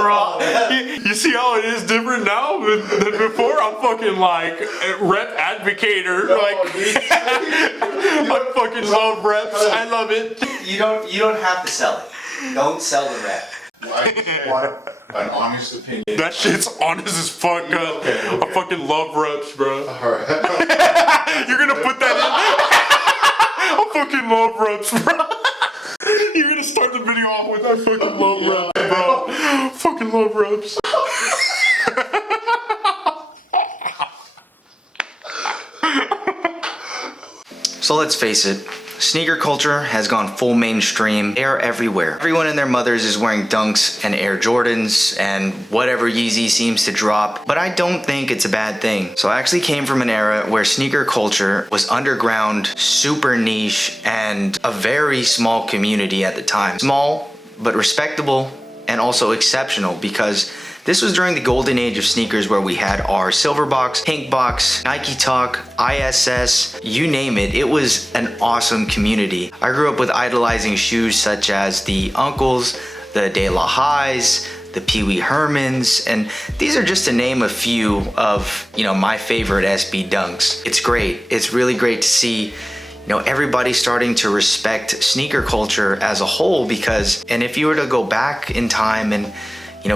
bro. You see how it is different now than before? I'm fucking like rep advocator. Like I fucking love reps. I love it. You don't have to sell it. Don't sell the rep. What? An honest opinion. That shit's honest as fuck, cuz. Okay. I fucking love reps, bro. Alright. You're gonna put that in? I fucking love reps, bro. You're gonna start the video off with I fucking love reps, bro. Fucking love reps. So let's face it, sneaker culture has gone full mainstream. They are everywhere. Everyone and their mothers is wearing Dunks and Air Jordans and whatever Yeezy seems to drop, but I don't think it's a bad thing. So I actually came from an era where sneaker culture was underground, super niche, and a very small community at the time. Small, but respectable, and also exceptional, because this was during the golden age of sneakers where we had our Silver Box, Pink Box, Nike Talk, ISS, you name it. It was an awesome community. I grew up with idolizing shoes such as the Uncles, the De La Highs, the Pee Wee Hermans, and these are just to name a few of, my favorite SB Dunks. It's great. It's really great to see everybody starting to respect sneaker culture as a whole, because, and if you were to go back in time and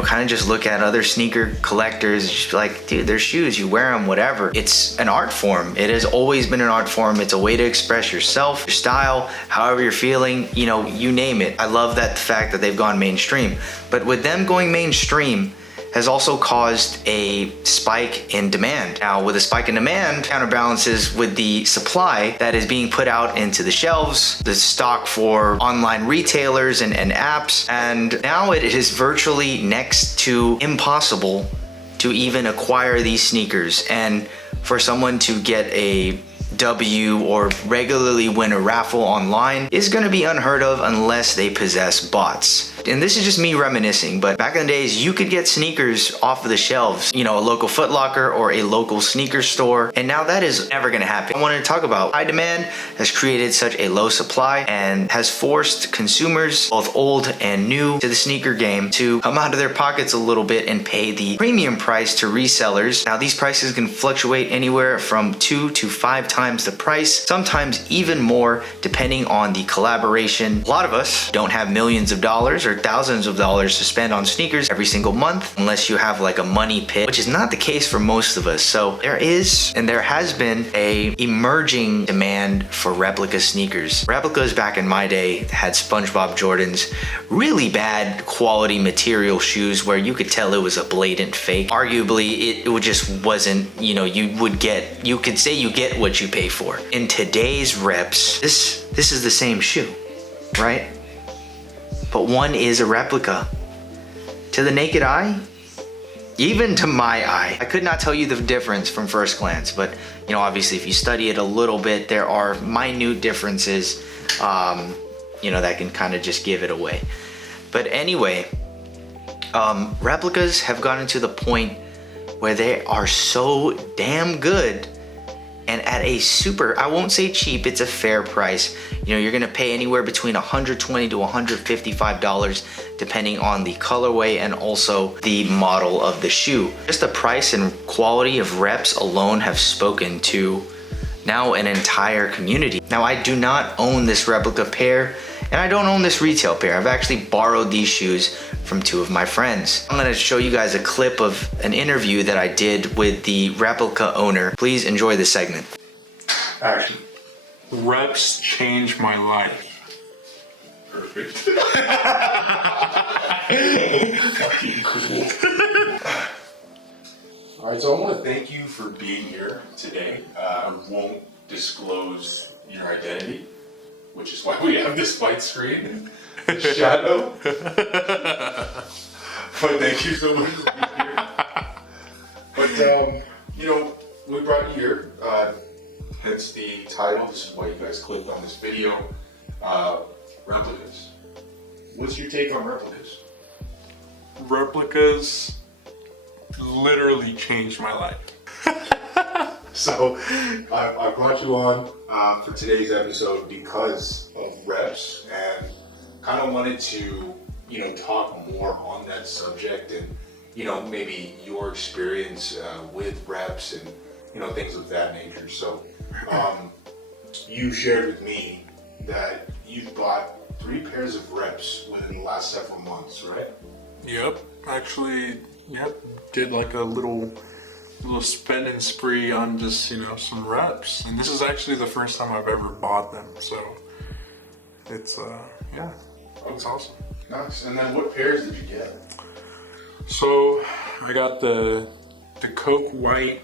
kind of just look at other sneaker collectors, just be like, dude, they're shoes, you wear them, whatever. It's an art form. It has always been an art form. It's a way to express yourself, your style, however you're feeling, you name it. I love that the fact that they've gone mainstream. But with them going mainstream has also caused a spike in demand. Now, with a spike in demand, counterbalances with the supply that is being put out into the shelves, the stock for online retailers and apps, and now it is virtually next to impossible to even acquire these sneakers. And for someone to get a W or regularly win a raffle online is going to be unheard of unless they possess bots. And this is just me reminiscing, but back in the days, you could get sneakers off of the shelves, a local Foot Locker or a local sneaker store, and now that is never going to happen. I wanted to talk about high demand has created such a low supply and has forced consumers, both old and new, to the sneaker game to come out of their pockets a little bit and pay the premium price to resellers. Now, these prices can fluctuate anywhere from 2 to 5 times the price, sometimes even more, depending on the collaboration. A lot of us don't have millions of dollars or thousands of dollars to spend on sneakers every single month, unless you have like a money pit, which is not the case for most of us. So there is, and there has been, a emerging demand for replica sneakers. Replicas back in my day had SpongeBob Jordans, really bad quality material shoes where you could tell it was a blatant fake. Arguably, it just wasn't, you could say you get what you pay for. In today's reps, this is the same shoe, right? But one is a replica. To the naked eye, even to my eye, I could not tell you the difference from first glance, but obviously if you study it a little bit, there are minute differences, that can kind of just give it away. But anyway, replicas have gotten to the point where they are so damn good, and at a super, I won't say cheap, it's a fair price. You're gonna pay anywhere between $120 to $155 depending on the colorway and also the model of the shoe. Just the price and quality of reps alone have spoken to now an entire community. Now, I do not own this replica pair, and I don't own this retail pair. I've actually borrowed these shoes from 2 of my friends. I'm gonna show you guys a clip of an interview that I did with the replica owner. Please enjoy this segment. Action. Reps changed my life. Perfect. Alright, so I want to thank you for being here today. I won't disclose your identity, which is why we have this white screen and the shadow. But thank you so much for being here. But, we brought you here. Hence the title. This is why you guys clicked on this video. Replicas. What's your take on replicas? Replicas literally changed my life. So I brought you on for today's episode because of reps, and kind of wanted to talk more on that subject and, you know, maybe your experience with reps and, you know, things of that nature. So, you shared with me that you bought 3 pairs of reps within the last several months, right? Yep. Actually, yep. Did like a little spending spree on just, you know, some reps. And this is actually the first time I've ever bought them. So it's, yeah, it's awesome. Nice. And then what pairs did you get? So I got the Coke White,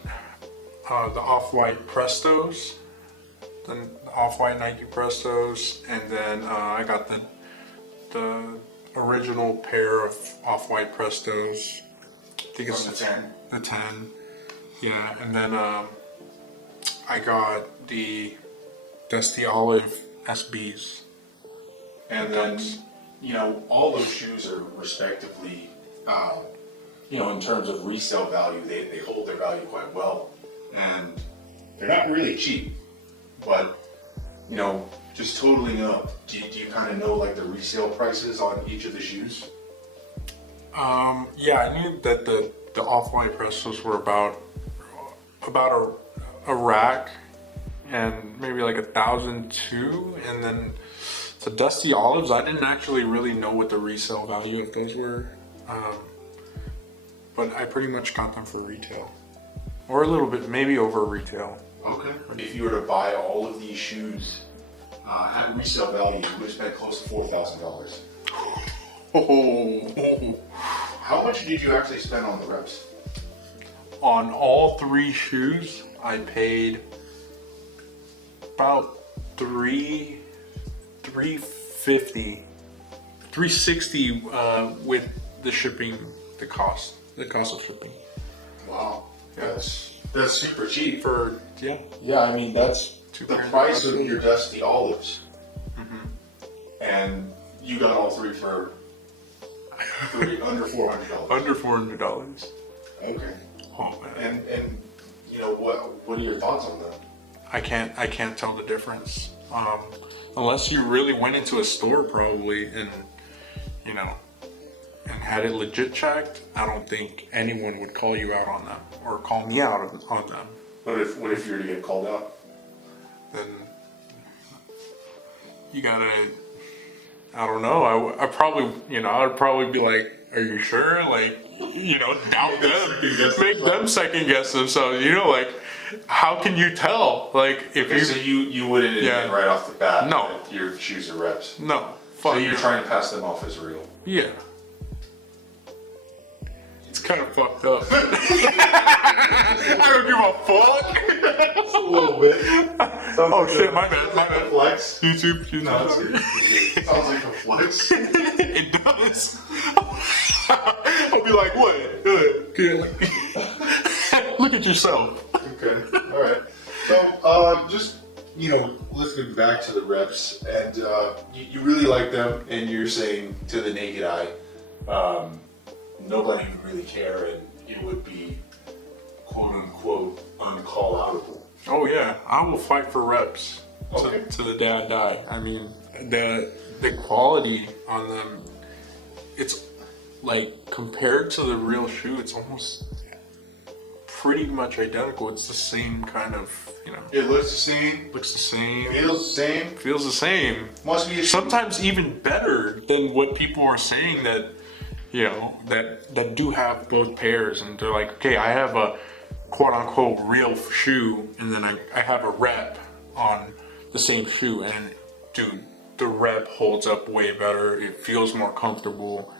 the Off-White Prestos, the Off-White Nike Prestos, and then I got the original pair of Off-White Prestos. I think it's From the 10? The 10. Yeah, and then I got the Dusty Olive SBs. And then, you know, all those shoes are respectively, you know, in terms of resale value, they hold their value quite well. And they're not really cheap, but, you know, just totaling up, do you kind of know like the resale prices on each of the shoes? Yeah, I knew that the Off-White Prestos were about a rack and maybe like 1,002, and then the Dusty Olives, I didn't actually really know what the resale value of those were, but I pretty much got them for retail, or a little bit, maybe over retail. Okay. If you were to buy all of these shoes at resale value, you would have spent close to $4,000. Oh. How much did you actually spend on the reps? On all 3 shoes, I paid about $350, $360 with the shipping, the cost of shipping. Wow, that's super cheap. For Yeah, I mean that's Two the pairs. price of your Dusty Olives, and you got all 3 for under $400. under $400. Okay. Oh man, And you know what are your thoughts on that? I can't tell the difference. Unless you really went into a store probably and, you know, and had it legit checked, I don't think anyone would call you out on them or call me out on them. What if you were to get called out? Then you gotta, I don't know, I probably, you know, I'd probably be like, are you sure? Like, you know, doubt them, make them second guess themselves, you know, like, how can you tell? Like, if Okay, so you wouldn't admit right off the bat No. that your shoes are reps. No. So Fuck you're no. trying to pass them off as real. Yeah. It's kind of fucked up. I don't give a fuck. A little bit. Oh shit, my bad. Flex. YouTube. No, it's good. Sounds like a flex. It does. I'll be like, what? Look at yourself. Okay. All right. So, just you know, listening back to the reps, and you really like them, and you're saying to the naked eye, nobody would really care, and it would be quote unquote uncall-outable. Oh yeah, I will fight for reps Okay. to the day I die. I mean, the quality on them, it's like compared to the real shoe, it's almost pretty much identical. It's the same kind of, you know. It looks the same. Looks the same. Feels the same. Feels the same. Must be a Sometimes even better than what people are saying that, you know, that do have both pairs, and they're like, okay, I have a quote unquote real shoe, and then I have a rep on the same shoe, and dude, the rep holds up way better. It feels more comfortable.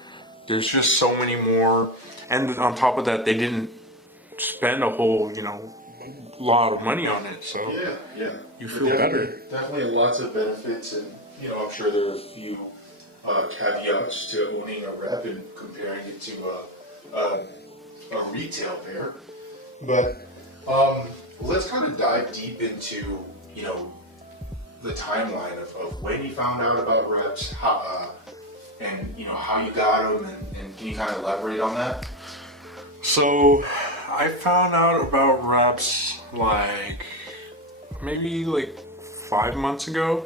There's just so many more, and on top of that, they didn't spend a whole, you know, lot of money on it, so yeah. you feel better. Definitely lots of benefits, and you know, I'm sure there are a few caveats to owning a rep and comparing it to a retail pair. But let's kind of dive deep into, you know, the timeline of when you found out about reps, how, and you know how you got them, and can you kind of elaborate on that? So I found out about reps like maybe like 5 months ago,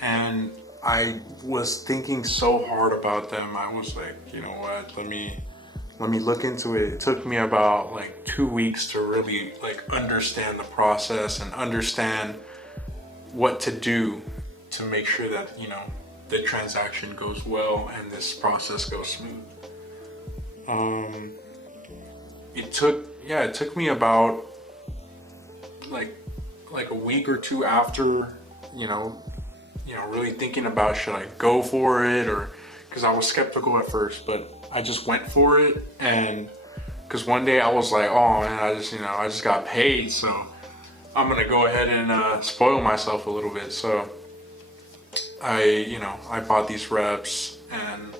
and I was thinking so hard about them. I was like, you know what, let me look into it. It took me about like 2 weeks to really like understand the process and understand what to do to make sure that, you know, the transaction goes well and this process goes smooth. It took me about like a week or two after, really thinking about should I go for it, or because I was skeptical at first, but I just went for it. And because one day I was like, oh man, I just got paid, so I'm gonna go ahead and spoil myself a little bit. So I bought these reps, and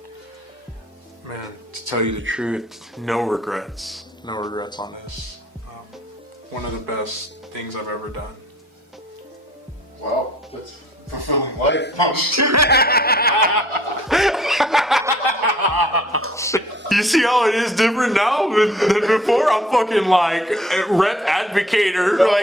man, to tell you the truth, no regrets on this. One of the best things I've ever done. Wow, that's fulfilling life. You see how it is different now than before? I'm fucking like rep advocator. I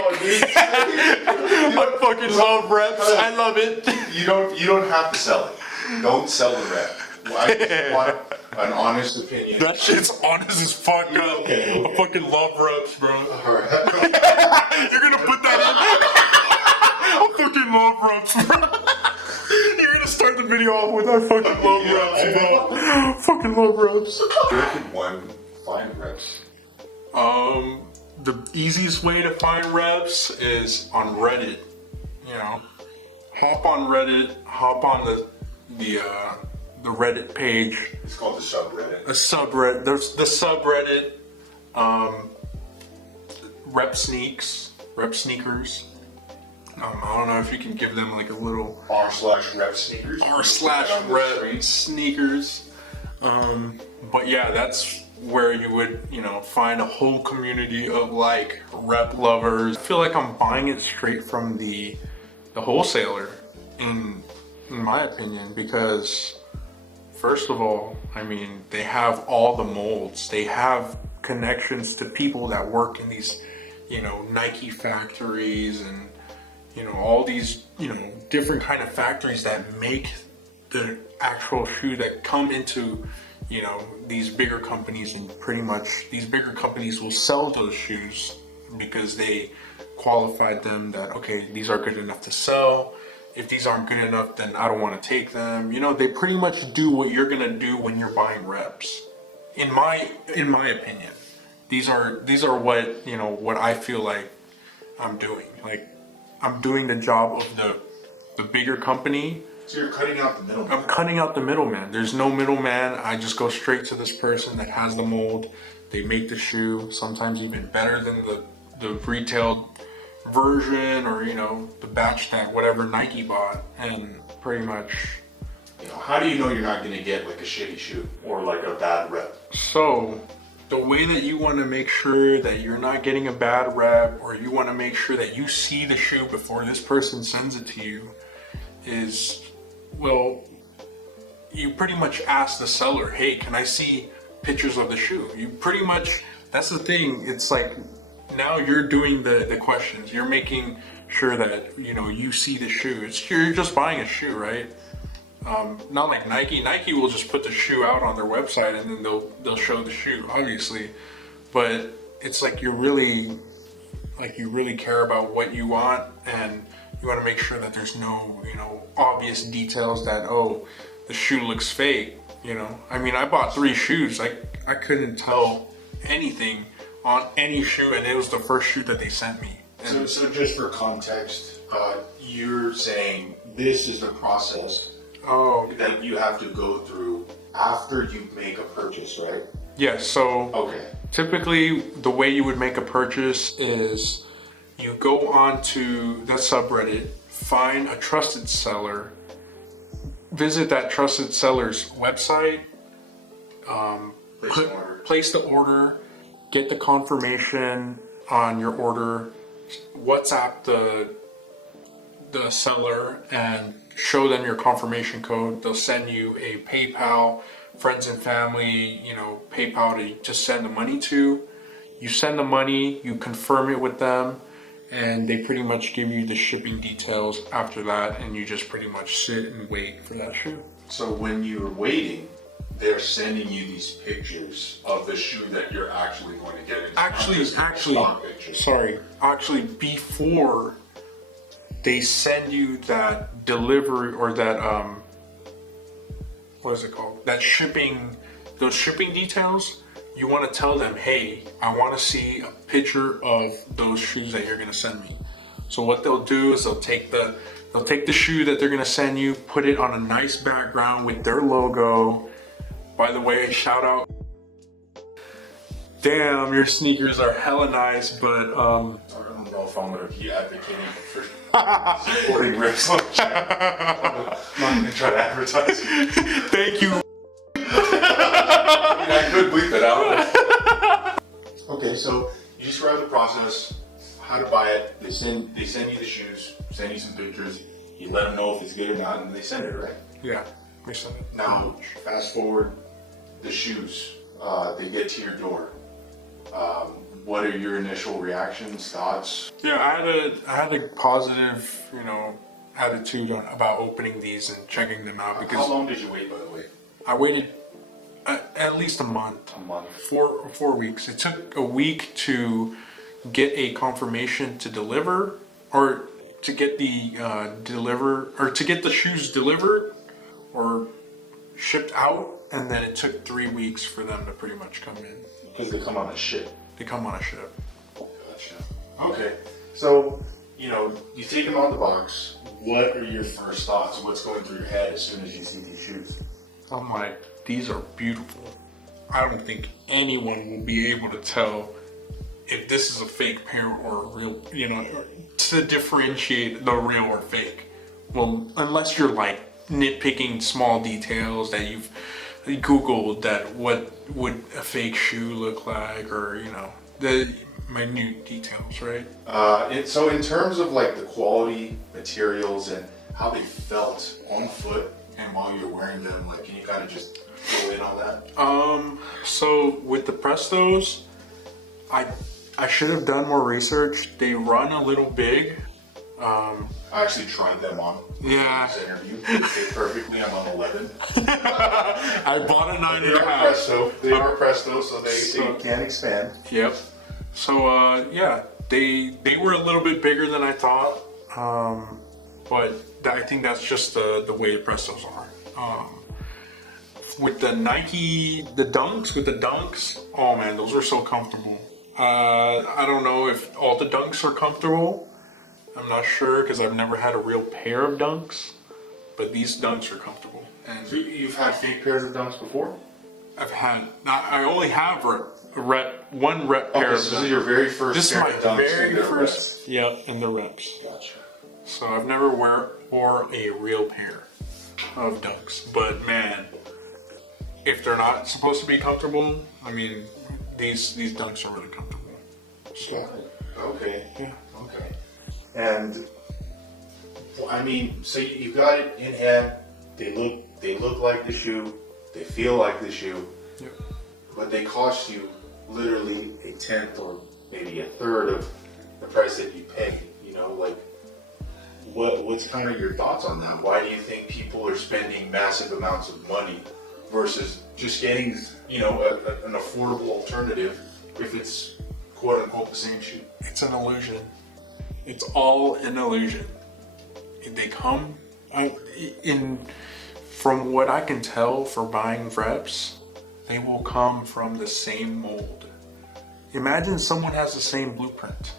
fucking love reps. I love it. You don't have to sell it. Don't sell the rep. I just want an honest opinion. That shit's honest as fuck up. Okay. I fucking love reps, bro. Alright. You're gonna put that in? I fucking love reps, bro. You're gonna start the video off with I fucking love reps, bro. Fucking love reps. Where can one find reps? The easiest way to find reps is on Reddit. You know, hop on Reddit, hop on the Reddit page. It's called the subreddit. There's the subreddit, rep sneakers. I don't know if you can give them like a little r/rep sneakers. r/rep sneakers. But yeah, that's where you would, find a whole community of like rep lovers. I feel like I'm buying it straight from the wholesaler, in my opinion, because first of all, I mean, they have all the molds. They have connections to people that work in these, Nike factories and, all these, different kind of factories that make the actual shoe that come into, these bigger companies. And pretty much these bigger companies will sell those shoes because they qualified them that, okay, these are good enough to sell. If these aren't good enough, then I don't want to take them. They pretty much do what you're gonna do when you're buying reps. In my opinion, these are what what I feel like I'm doing. Like I'm doing the job of the bigger company. So you're cutting out the middleman. I'm cutting out the middleman. There's no middleman. I just go straight to this person that has the mold. They make the shoe, sometimes even better than the retail version, or the batch that whatever Nike bought. And pretty much, how do you know you're not going to get like a shitty shoe or like a bad rep? so the way that you want to make sure that you're not getting a bad rep, or you want to make sure that you see the shoe before this person sends it to you, is, well, you pretty much ask the seller, hey, can I see pictures of the shoe? You pretty much, that's the thing. It's like, now you're doing the questions. You're making sure that, you see the shoe. You're just buying a shoe, right? Not like Nike. Nike will just put the shoe out on their website and then they'll show the shoe, obviously. But it's like you really care about what you want, and you want to make sure that there's no, obvious details that, oh, the shoe looks fake, I mean, I bought 3 shoes. I couldn't tell anything on any shoe, and it was the first shoe that they sent me. So just for context, you're saying this is the process that you have to go through after you make a purchase, right? Yes, so Okay. typically the way you would make a purchase is you go on to the subreddit, find a trusted seller, visit that trusted seller's website, place the order, get the confirmation on your order, WhatsApp the seller and show them your confirmation code. They'll send you a PayPal, friends and family, PayPal to send the money to. You send the money, you confirm it with them, and they pretty much give you the shipping details after that, and you just pretty much sit and wait for that shoe. So when you're waiting, they're sending you these pictures of the shoe that you're actually going to get. It's not just stock pictures. Actually, before they send you that delivery or that what is it called? That shipping, those shipping details, you want to tell them, hey, I want to see a picture of those shoes that you're going to send me. So what they'll do is they'll take the shoe that they're going to send you, put it on a nice background with their logo. By the way, shout out. Damn, your sneakers are hella nice, but I don't know if I'm going to be advocating for supporting Resale. I'm not going to try to advertise. thank you. I could bleep it out. Okay, so you describe the process, how to buy it. They send you the shoes, send you some pictures. You let them know if it's good or not, and they send it, right? Yeah, we send it. Now, fast forward, the shoes, they get to your door. What are your initial reactions, thoughts? Yeah, I had a positive, attitude about opening these and checking them out How because long did you wait, by the way? I waited at least a month. A month. 4 weeks. It took a week to get a confirmation to deliver, or to get the to get the shoes delivered or shipped out, and then it took 3 weeks for them to pretty much come in. Because they come on a ship. They come on a ship. Gotcha. Okay. So, you take them out of the box. What are your first thoughts? What's going through your head as soon as you see these shoes? I'm like, these are beautiful. I don't think anyone will be able to tell if this is a fake pair or a real, to differentiate the real or fake. Well, unless you're like nitpicking small details that you've Googled, that what would a fake shoe look like, or the minute details, right? So in terms of like the quality, materials, and how they felt on the foot and while you're wearing them, like, can you kind of just go in on that? So with the Prestos, I should have done more research. They run a little big. I actually tried them on. Yeah. This interview. They fit perfectly. I'm on 11. I bought a 9.5. They are Presto, so they can expand. Yep. So yeah, they were a little bit bigger than I thought, but I think that's just the way the Prestos are. With the Nike, the Dunks, oh man, those are so comfortable. I don't know if all the Dunks are comfortable. I'm not sure because I've never had a real pair of Dunks, but these Dunks are comfortable. And So you've had fake pairs of Dunks before? I only have one rep pair Okay, of so this Dunks. is your very first This is pair my of Dunks very and their first. reps. Yep, and the reps. Gotcha. So I've never wore a real pair of Dunks, but man, if they're not supposed to be comfortable, I mean, these Dunks are really comfortable. So, Got it. Okay. yeah. Okay. And I mean, so you've got it in hand. They look like the shoe. They feel like the shoe. Yep. But they cost you literally a tenth or maybe a third of the price that you pay. Like, what's kind of your thoughts on that? Why do you think people are spending massive amounts of money versus just getting, an affordable alternative if it's quote unquote the same shoe? It's an illusion. It's all an illusion. They come from what I can tell for buying reps, they will come from the same mold. Imagine someone has the same blueprint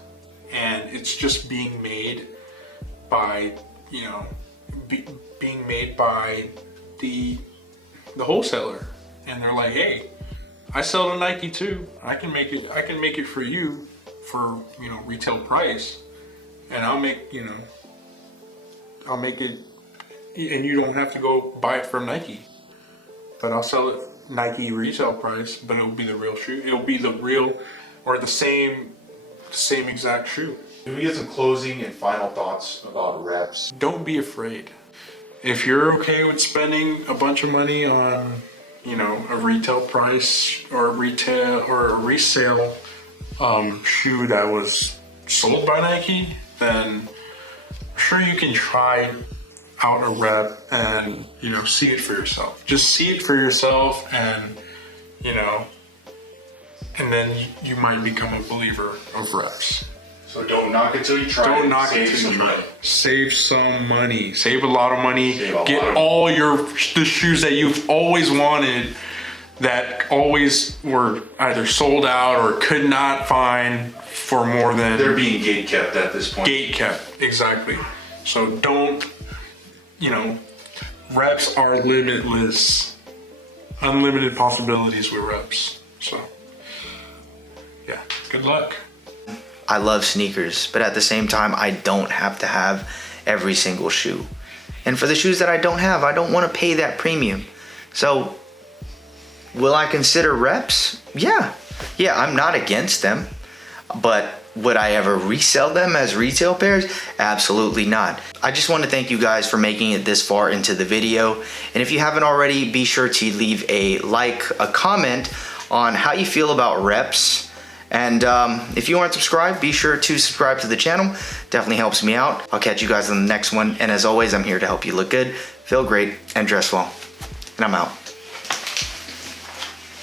and it's just being made by, being made by the wholesaler. And they're like, hey, I sell to Nike too. I can make it for you for, retail price. And I'll make it, and you don't have to go buy it from Nike. But I'll sell it Nike retail price, but it will be the real shoe. It will be the real, or the same exact shoe. Can we get some closing and final thoughts about reps? Don't be afraid. If you're okay with spending a bunch of money on, a retail price or a resale shoe that was sold by Nike, then I'm sure you can try out a rep and, you know, see it for yourself. Just see it for yourself, and, you know, and then you might become a believer of reps. So don't knock it till you try. Don't knock it till you try. Save some money. Save a lot of money. Get all the shoes that you've always wanted, that always were either sold out or could not find for more than... They're being gate kept at this point. Gate kept, exactly. So don't, you know, reps are limitless. Unlimited possibilities with reps. So, yeah, good luck. I love sneakers, but at the same time, I don't have to have every single shoe. And for the shoes that I don't have, I don't want to pay that premium. So, will I consider reps? Yeah, I'm not against them. But would I ever resell them as retail pairs? Absolutely not. I just want to thank you guys for making it this far into the video. And if you haven't already, be sure to leave a like, a comment on how you feel about reps. And if you aren't subscribed, be sure to subscribe to the channel. Definitely helps me out. I'll catch you guys on the next one. And as always, I'm here to help you look good, feel great, and dress well. And I'm out.